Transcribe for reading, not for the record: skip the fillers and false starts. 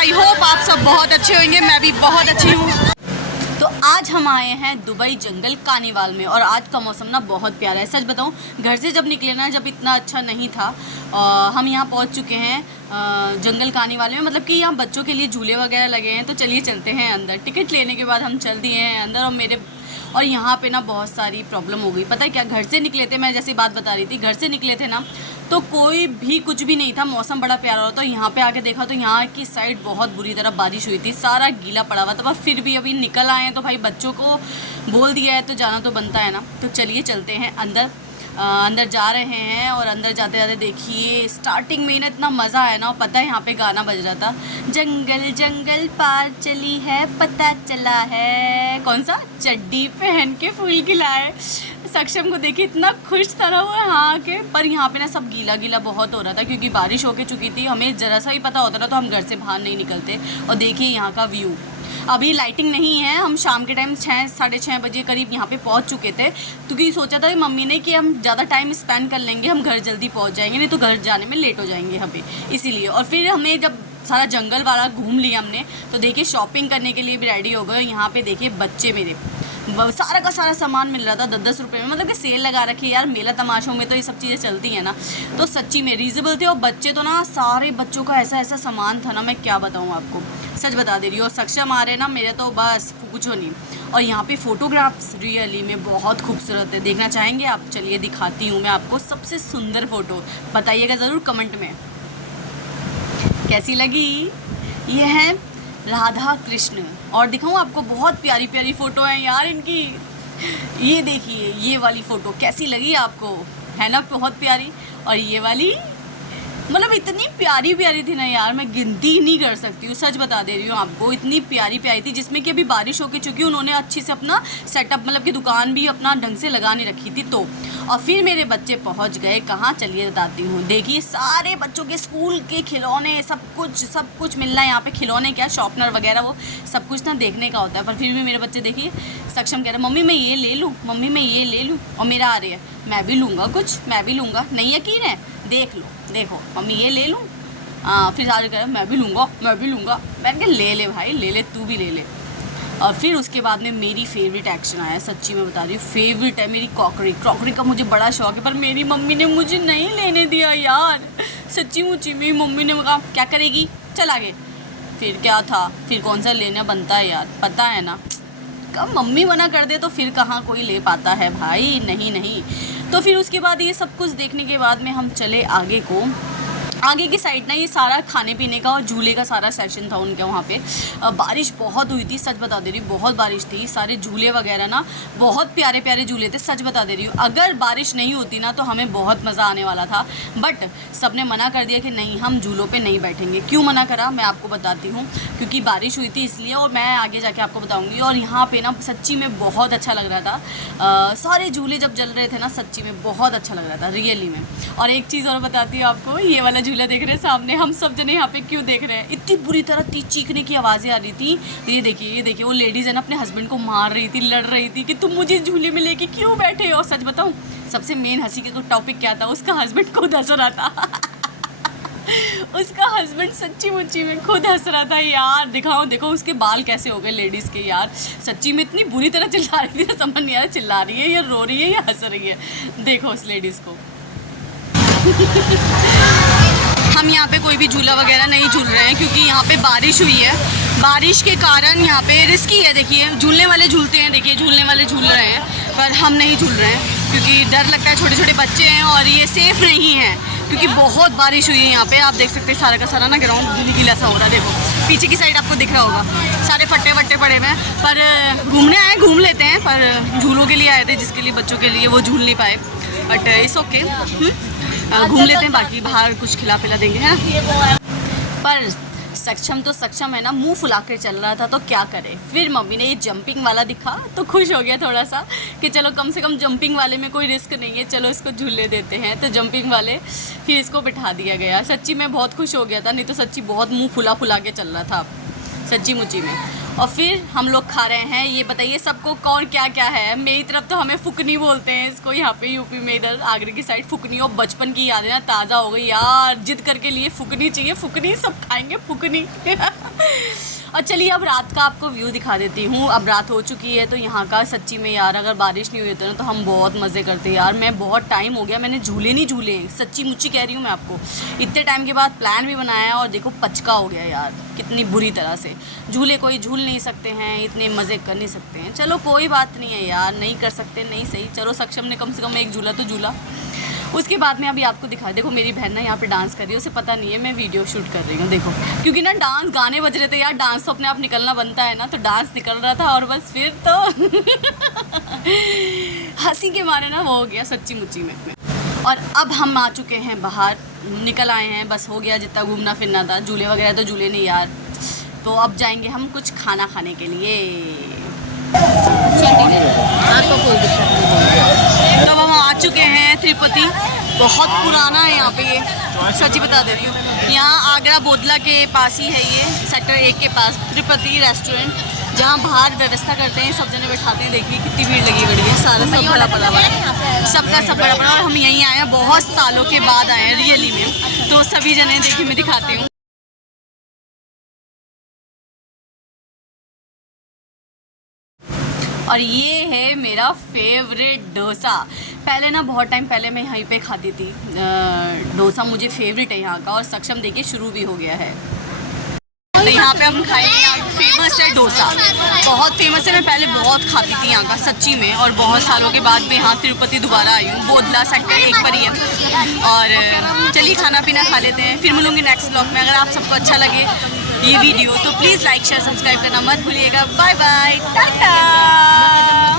I hope आप सब बहुत अच्छे होंगे, मैं भी बहुत अच्छी हूँ। तो आज हम आए हैं दुबई जंगल कार्निवाल में और आज का मौसम ना बहुत प्यारा है। सच बताऊँ, घर से जब निकले ना, जब इतना अच्छा नहीं था, हम यहाँ पहुँच चुके हैं जंगल कार्निवाल में। मतलब कि यहाँ बच्चों के लिए झूले वगैरह लगे हैं, तो चलिए चलते हैं अंदर। टिकट लेने के बाद हम चल दिए हैं अंदर। और यहाँ पे ना बहुत सारी प्रॉब्लम हो गई। पता है क्या, घर से निकले थे, मैं जैसी बात बता रही थी, घर से निकले थे ना तो कोई भी कुछ भी नहीं था, मौसम बड़ा प्यारा हो। तो यहाँ पे आके देखा तो यहाँ की साइड बहुत बुरी तरह बारिश हुई थी, सारा गीला पड़ा हुआ था। पर फिर भी अभी निकल आए हैं तो भाई बच्चों को बोल दिया है तो जाना तो बनता है ना। तो चलिए चलते हैं अंदर। अंदर जा रहे हैं और अंदर जाते जाते देखिए स्टार्टिंग में ना इतना मज़ा आया ना। और पता है यहाँ पे गाना बज रहा था, जंगल जंगल पार चली है पता चला है, कौन सा, चड्डी पहन के फूल खिलाए। सक्षम को देखिए इतना खुश था ना वो यहाँ के। पर यहाँ पे ना सब गीला गीला बहुत हो रहा था क्योंकि बारिश होके चुकी थी। हमें ज़रा सा ही पता होता ना तो हम घर से बाहर नहीं निकलते। और देखिए यहाँ का व्यू, अभी लाइटिंग नहीं है। हम शाम के टाइम 6 साढ़े 6 बजे करीब यहाँ पे पहुँच चुके थे, क्योंकि सोचा था मम्मी ने कि हम ज़्यादा टाइम स्पेंड कर लेंगे, हम घर जल्दी पहुँच जाएंगे, नहीं तो घर जाने में लेट हो जाएंगे हमें, इसीलिए। और फिर हमें जब सारा जंगल वाला घूम लिया हमने तो देखिए शॉपिंग करने के लिए भी रेडी हो गए। यहाँ पे देखिए बच्चे मेरे सारा का सारा सामान मिल रहा था 10-10 रुपये में। मतलब कि सेल लगा रखी है यार, मेला तमाशों में तो ये सब चीज़ें चलती हैं ना, तो सच्ची में रीजनेबल थे। और बच्चे तो ना, सारे बच्चों का ऐसा ऐसा सामान था ना, मैं क्या बताऊँ आपको, सच बता दे रही हूँ। और सक्षम आ रहे ना मेरे, तो बस पूछो नहीं। और यहाँ पे फ़ोटोग्राफ्स रियली में बहुत खूबसूरत है, देखना चाहेंगे आप? चलिए दिखाती हूँ मैं आपको सबसे सुंदर फ़ोटो, बताइएगा ज़रूर कमेंट में कैसी लगी। ये है राधा कृष्ण, और दिखाऊँ आपको, बहुत प्यारी प्यारी फ़ोटो है यार इनकी। ये देखिए ये वाली फ़ोटो कैसी लगी आपको, है ना बहुत प्यारी। और ये वाली, मतलब इतनी प्यारी प्यारी थी ना यार, मैं गिनती ही नहीं कर सकती हूँ, सच बता दे रही हूँ आपको, इतनी प्यारी प्यारी थी। जिसमें कि अभी बारिश होके चुकी, उन्होंने अच्छी से अपना सेटअप, मतलब कि दुकान भी अपना ढंग से लगा नहीं रखी थी। तो और फिर मेरे बच्चे पहुँच गए कहाँ, चलिए बताती हूँ। देखिए सारे बच्चों के स्कूल के खिलौने, सब कुछ मिल रहा है यहाँ पे। खिलौने क्या, शॉर्पनर वगैरह, वो सब कुछ ना देखने का होता है। पर फिर भी मेरे बच्चे देखिए, सक्षम कह रहे मम्मी मैं ये ले लूँ, मम्मी मैं ये ले लूँ। और मेरा आ रही है मैं भी लूँगा कुछ, मैं भी लूँगा। नहीं यकीन है, देख लो, देखो मम्मी ये ले लूँ। फिर सारे कह रहे मैं भी लूँगा, मैं भी लूँगा। मैंने कहा ले ले भाई, ले ले, तू भी ले ले। और फिर उसके बाद में मेरी फेवरेट एक्शन आया, सच्ची में बता रही हूँ, फेवरेट है मेरी क्रॉकरी। क्रॉकरी का मुझे बड़ा शौक है, पर मेरी मम्मी ने मुझे नहीं लेने दिया यार, सच्ची मुच्ची। मेरी मम्मी ने कहा क्या करेगी, चल आगे। फिर क्या था, फिर कौन सा लेना बनता है यार, पता है ना, कब मम्मी मना कर दे तो फिर कहाँ कोई ले पाता है भाई, नहीं नहीं। तो फिर उसके बाद ये सब कुछ देखने के बाद में हम चले आगे को। आगे की साइड ना ये सारा खाने पीने का और झूले का सारा सेशन था उनके वहाँ पे। बारिश बहुत हुई थी, सच बता दे रही हूँ, बहुत बारिश थी। सारे झूले वगैरह ना बहुत प्यारे प्यारे झूले थे, सच बता दे रही हूँ। अगर बारिश नहीं होती ना तो हमें बहुत मज़ा आने वाला था, बट सबने मना कर दिया कि नहीं हम झूलों पे नहीं बैठेंगे। क्यों मना करा मैं आपको बताती हूँ, क्योंकि बारिश हुई थी इसलिए, और मैं आगे जाके आपको बताऊँगी। और यहाँ पर ना सच्ची में बहुत अच्छा लग रहा था, सारे झूले जब जल रहे थे ना, सच्ची में बहुत अच्छा लग रहा था रियली में। और एक चीज़ और बताती हूँ आपको, ये वाला झूला देख रहे हैं सामने, हम सब जने यहाँ पे क्यों देख रहे हैं, इतनी बुरी तरह चीखने की आवाज़ें आ रही थी। ये देखिए वो लेडीज़ है ना अपने हस्बैंड को मार रही थी, लड़ रही थी कि तुम मुझे झूले में लेके क्यों बैठे हो। सच बताऊँ, सबसे मेन हंसी का टॉपिक क्या था, उसका हस्बैंड खुद हंस रहा था उसका हस्बैंड सच्ची मुच्ची में खुद हंस रहा था यार। दिखाओ देखो उसके बाल कैसे हो गए लेडीज़ के यार, सच्ची में इतनी बुरी तरह चिल्ला रही थी, समझ नहीं आ रहा चिल्ला रही है या रो रही है या हंस रही है। देखो उस लेडीज़ को हम यहाँ पे कोई भी झूला वगैरह नहीं झूल रहे हैं क्योंकि यहाँ पे बारिश हुई है। बारिश के कारण यहाँ पे रिस्की है। देखिए झूलने वाले झूलते हैं, देखिए झूलने वाले झूल रहे हैं, पर हम नहीं झूल रहे हैं क्योंकि डर लगता है, छोटे छोटे बच्चे हैं और ये सेफ़ नहीं है क्योंकि बहुत बारिश हुई है यहाँ पे। आप देख सकते हैं सारा का सारा ना ग्राउंड गीला सा हो रहा है। देखो पीछे की साइड आपको दिख रहा होगा, सारे फट्टे वट्टे पड़े हुए हैं। पर घूमने आए, घूम लेते हैं, पर झूलों के लिए आए थे जिसके लिए बच्चों के लिए, वो झूल नहीं पाए, बट इट्स ओके, घूम लेते हैं, बाकी बाहर कुछ खिला पिला देंगे हैं। पर सक्षम तो सक्षम है ना, मुंह फुला कर चल रहा था, तो क्या करे। फिर मम्मी ने ये जंपिंग वाला दिखा तो खुश हो गया थोड़ा सा कि चलो कम से कम जंपिंग वाले में कोई रिस्क नहीं है, चलो इसको झूले देते हैं। तो जंपिंग वाले फिर इसको बिठा दिया गया। सच्ची में बहुत खुश हो गया था, नहीं तो सच्ची बहुत मुँह फुला फुला के चल रहा था सच्ची मुच्ची में। और फिर हम लोग खा रहे हैं। ये बताइए सबको कौन क्या क्या है। मेरी तरफ तो हमें फुकनी बोलते हैं इसको, यहाँ पे यूपी में इधर आगरे की साइड फुकनी। और बचपन की यादें ना ताज़ा हो गई यार, जिद करके लिए फुकनी चाहिए, फुकनी सब खाएंगे फुकनी। और चलिए अब रात का आपको व्यू दिखा देती हूँ। अब रात हो चुकी है तो यहाँ का सच्ची में यार अगर बारिश नहीं हुई होती ना तो हम बहुत मज़े करते यार। मैं बहुत टाइम हो गया मैंने झूले नहीं झूले, सच्ची मुच्ची कह रही हूँ मैं आपको। इतने टाइम के बाद प्लान भी बनाया और देखो पचका हो गया यार, कितनी बुरी तरह से। झूले कोई झूल नहीं सकते हैं, इतने मज़े कर नहीं सकते हैं। चलो कोई बात नहीं है यार, नहीं कर सकते नहीं सही, चलो सक्षम ने कम से कम एक झूला तो झूला। उसके बाद में अभी आपको दिखा, देखो मेरी बहन ना यहाँ पे डांस कर रही है, उसे पता नहीं है मैं वीडियो शूट कर रही हूँ। देखो क्योंकि ना डांस गाने बज रहे थे यार, डांस तो अपने आप निकलना बनता है ना, तो डांस निकल रहा था और बस फिर तो हंसी के मारे ना वो हो गया सच्ची मुच्ची में। और अब हम आ चुके हैं बाहर, निकल आए हैं, बस हो गया जितना घूमना फिरना था। झूले वगैरह तो झूले नहीं यार, तो अब जाएंगे हम कुछ खाना खाने के लिए। तो हम आ चुके हैं तिरुपति, बहुत पुराना है यहाँ पे, ये सच्ची बता दे रही हूँ। यहाँ आगरा बोदला के पास ही है ये, सेक्टर 1 के पास तिरुपति रेस्टोरेंट, जहाँ बाहर व्यवस्था करते हैं, सब जने बैठाते हैं। देखिए कितनी भीड़ लगी बड़ी है, सारा सब बड़ा पड़ा हुआ है, सबका सब बड़ा पड़ा। और हम यहीं आए हैं, बहुत सालों के बाद आए हैं रियली में, तो सभी जने देखिए मैं दिखाती हूँ। और ये है मेरा फेवरेट डोसा। पहले ना बहुत टाइम पहले मैं यहीं पे खाती थी डोसा, मुझे फेवरेट है यहाँ का। और सक्षम देखिए शुरू भी हो गया है, तो यहाँ पे हम खाएंगे। यहाँ फेमस है डोसा, बहुत फेमस है। मैं पहले बहुत खाती थी यहाँ का सच्ची में, और बहुत सालों के बाद मैं यहाँ तिरुपति दोबारा आई हूँ। बोदला सेक्टर 1 पर ही है। और चलिए खाना पीना खा लेते हैं, फिर मिलूँगी नेक्स्ट ब्लॉग में। अगर आप सबको अच्छा लगे ये वीडियो तो प्लीज़ लाइक शेयर सब्सक्राइब करना मत भूलिएगा। Bye bye, Tata.